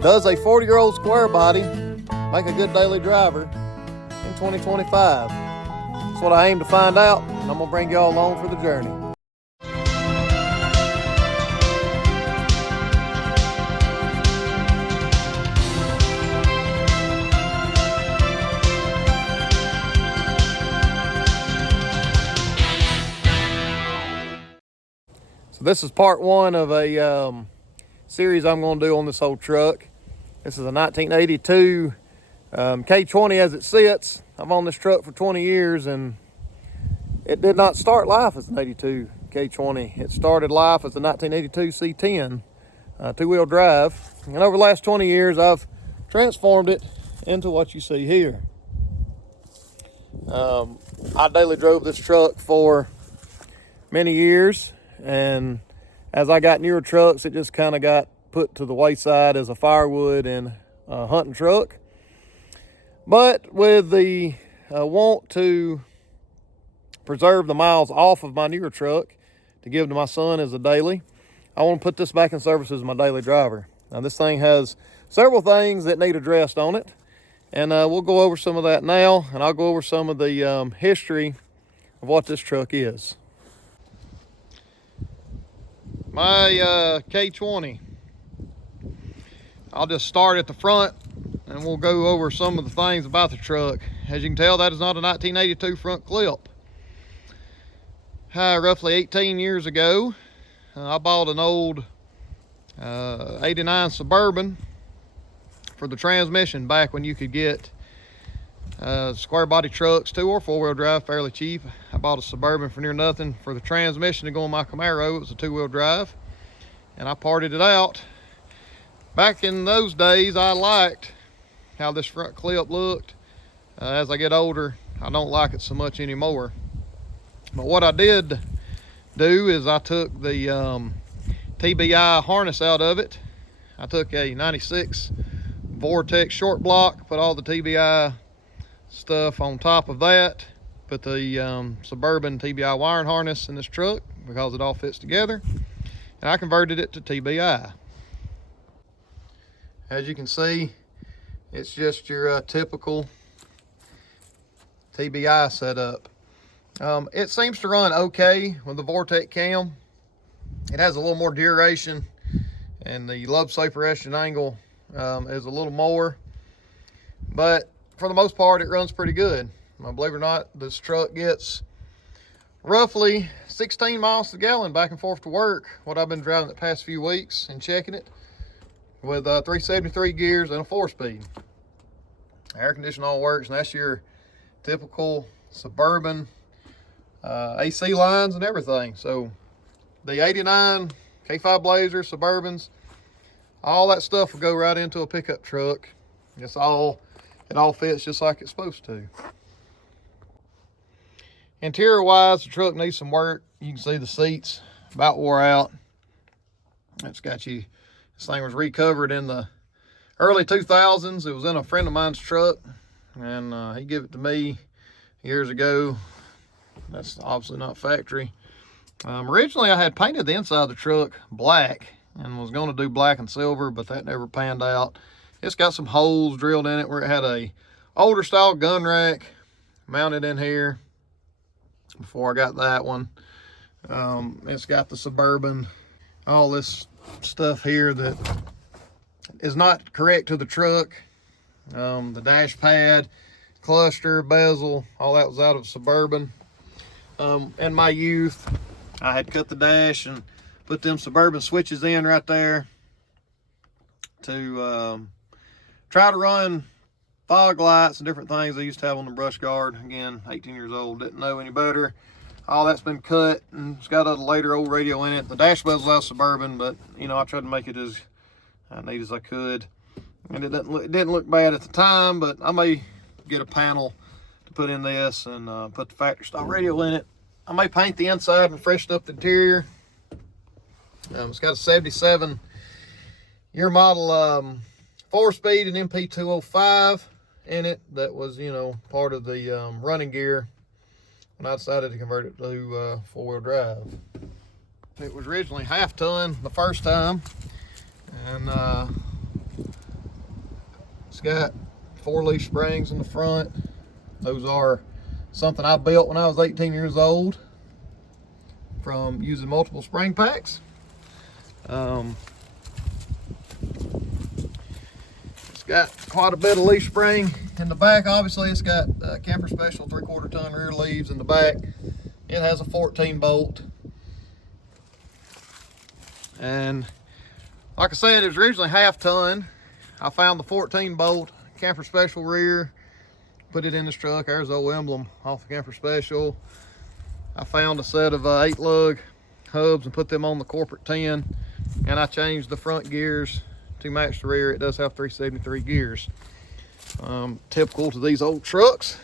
Does a 40-year-old Squarebody make a good daily driver in 2025? That's what I aim to find out, and I'm going to bring y'all along for the journey. So this is part one of a series I'm going to do on this old truck. This is a 1982 K20 as it sits. I've owned this truck for 20 years and it did not start life as an 82 K20. It started life as a 1982 C10 two-wheel drive. And over the last 20 years I've transformed it into what you see here. I daily drove this truck for many years, and as I got newer trucks, it just kind of got put to the wayside as a firewood and hunting truck. But with the want to preserve the miles off of my newer truck to give to my son as a daily, I want to put this back in service as my daily driver. Now this thing has several things that need addressed on it, and we'll go over some of that now, and I'll go over some of the history of what this truck is. My K20, I'll just start at the front and we'll go over some of the things about the truck. As you can tell, that is not a 1982 front clip. Roughly 18 years ago, I bought an old 89 Suburban for the transmission, back when you could get square body trucks, 2 or 4-wheel drive, fairly cheap. I bought a Suburban for near nothing. For the transmission to go on my Camaro, it was a 2-wheel drive, and I parted it out. Back in those days, I liked how this front clip looked. As I get older, I don't like it so much anymore. But what I did do is I took the TBI harness out of it. I took a 96 Vortex short block, put all the TBI stuff on top of that, put the Suburban TBI wiring harness in this truck because it all fits together, and I converted it to TBI. As you can see, it's just your typical TBI setup. It seems to run okay with the Vortex cam. It has a little more duration, and the lobe separation angle is a little more, but for the most part, it runs pretty good. Believe it or not, this truck gets roughly 16 miles a gallon back and forth to work, what I've been driving the past few weeks and checking it, with 373 gears and a 4-speed. Air conditioning all works, and that's your typical Suburban AC lines and everything. So the 89 K5 Blazer, Suburbans, all that stuff will go right into a pickup truck. It all fits just like it's supposed to. Interior wise, the truck needs some work. You can see the seats about wore out. It's got this thing was recovered in the early 2000s. It was in a friend of mine's truck, and he gave it to me years ago. That's obviously not factory. Originally, I had painted the inside of the truck black and was going to do black and silver, but that never panned out. It's got some holes drilled in it where it had a older style gun rack mounted in here before I got that one. It's got the Suburban, all this stuff here that is not correct to the truck. The dash pad, cluster, bezel, all that was out of Suburban. In my youth, I had cut the dash and put them Suburban switches in right there to try to run fog lights and different things I used to have on the brush guard. Again, 18 years old, didn't know any better. All that's been cut, and it's got a later old radio in it. The dash bezel's out Suburban, but you know, I tried to make it as neat as I could, and it didn't look bad at the time. But I may get a panel to put in this and put the factory style radio in it. I may paint the inside and freshen up the interior. It's got a 77 year model 4-speed and MP205 in it. That was, you know, part of the running gear when I decided to convert it to 4-wheel drive. It was originally half ton the first time, and It's got 4 leaf springs in the front. Those are something I built when I was 18 years old from using multiple spring packs. It's got quite a bit of leaf spring in the back. Obviously, it's got Camper Special 3/4 ton rear leaves in the back. It has a 14 bolt. And like I said, it was originally 1/2 ton. I found the 14 bolt Camper Special rear, put it in this truck. There's the old emblem off the Camper Special. I found a set of 8 lug hubs and put them on the corporate 10, and I changed the front gears to match the rear. It does have 373 gears. Typical to these old trucks,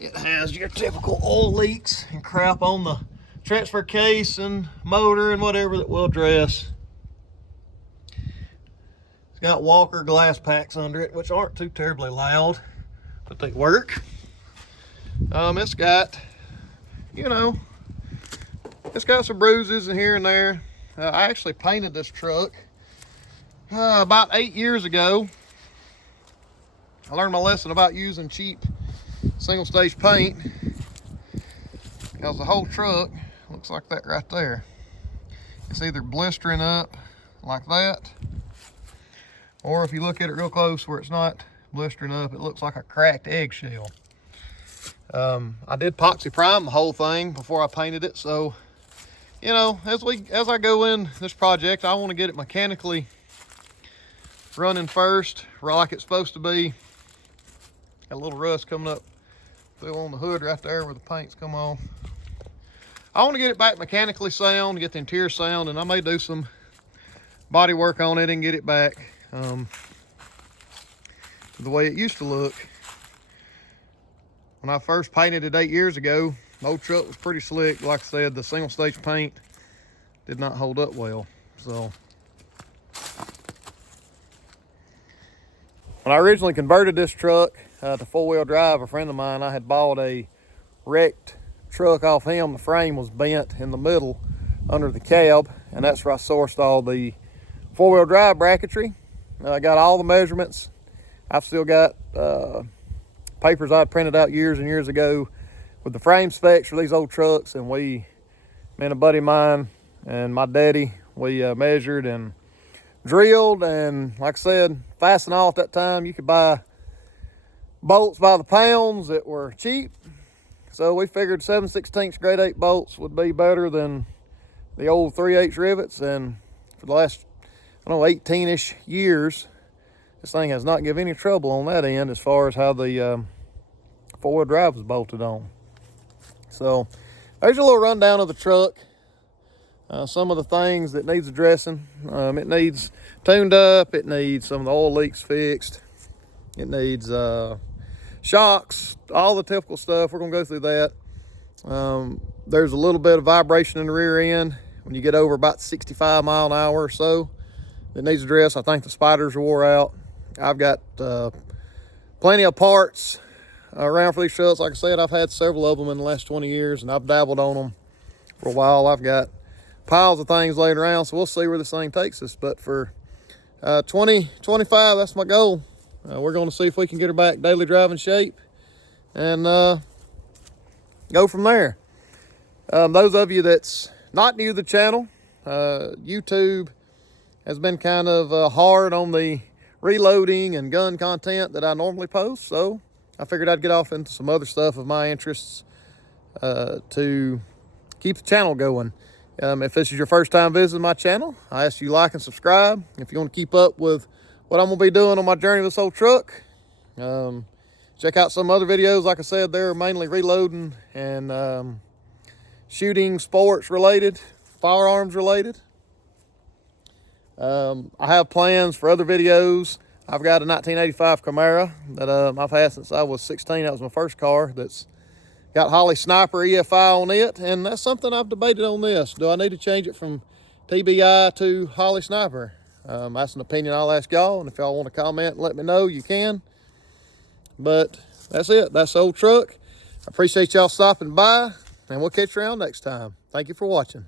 it has your typical oil leaks and crap on the transfer case and motor and whatever that will dress. It's got Walker glass packs under it, which aren't too terribly loud, but they work. It's got, you know, it's got some bruises in here and there. I actually painted this truck about 8 years ago. I learned my lesson about using cheap single stage paint, because the whole truck looks like that right there. It's either blistering up like that, or if you look at it real close where it's not blistering up, it looks like a cracked eggshell. I did epoxy prime the whole thing before I painted it, so you know, as I go in this project, I want to get it mechanically running first, like it's supposed to be. Got a little rust coming up through on the hood right there where the paint's come off. I want to get it back mechanically sound, get the interior sound, and I may do some body work on it and get it back the way it used to look. When I first painted it 8 years ago, the old truck was pretty slick. Like I said, the single stage paint did not hold up well. So when I originally converted this truck to 4-wheel drive, a friend of mine, I had bought a wrecked truck off him. The frame was bent in the middle under the cab, and that's where I sourced all the 4-wheel drive bracketry. I got all the measurements. I've still got papers I printed out years and years ago with the frame specs for these old trucks, and me and a buddy of mine and my daddy, we measured and drilled, and like I said, Fastenal at that time, you could buy bolts by the pounds that were cheap. So we figured 7/16 grade 8 bolts would be better than the old 3/8 rivets, and for the last, I don't know, 18-ish years, this thing has not given any trouble on that end as far as how the 4-wheel drive was bolted on. So there's a little rundown of the truck. Some of the things that needs addressing. It needs tuned up. It needs some of the oil leaks fixed. It needs shocks, all the typical stuff. We're gonna go through that. There's a little bit of vibration in the rear end when you get over about 65 mile an hour or so. It needs addressed. I think the spiders are wore out. I've got plenty of parts around for these trucks. Like I said, I've had several of them in the last 20 years, and I've dabbled on them for a while. I've got piles of things laying around, so we'll see where this thing takes us. But for 2025, that's my goal. We're going to see if we can get her back daily driving shape and go from there. Those of you that's not new to the channel, YouTube has been kind of hard on the reloading and gun content that I normally post, so I figured I'd get off into some other stuff of my interests to keep the channel going. If this is your first time visiting my channel, I ask you like and subscribe. If you want to keep up with what I'm going to be doing on my journey with this old truck, check out some other videos. Like I said, they're mainly reloading and shooting, sports related, firearms related. I have plans for other videos. I've got a 1985 Camaro that I've had since I was 16. That was my first car. That's got Holley Sniper EFI on it, and that's something I've debated on this. Do I need to change it from TBI to Holley Sniper? That's an opinion I'll ask y'all, and if y'all want to comment and let me know, you can. But that's it. That's the old truck. I appreciate y'all stopping by, and we'll catch you around next time. Thank you for watching.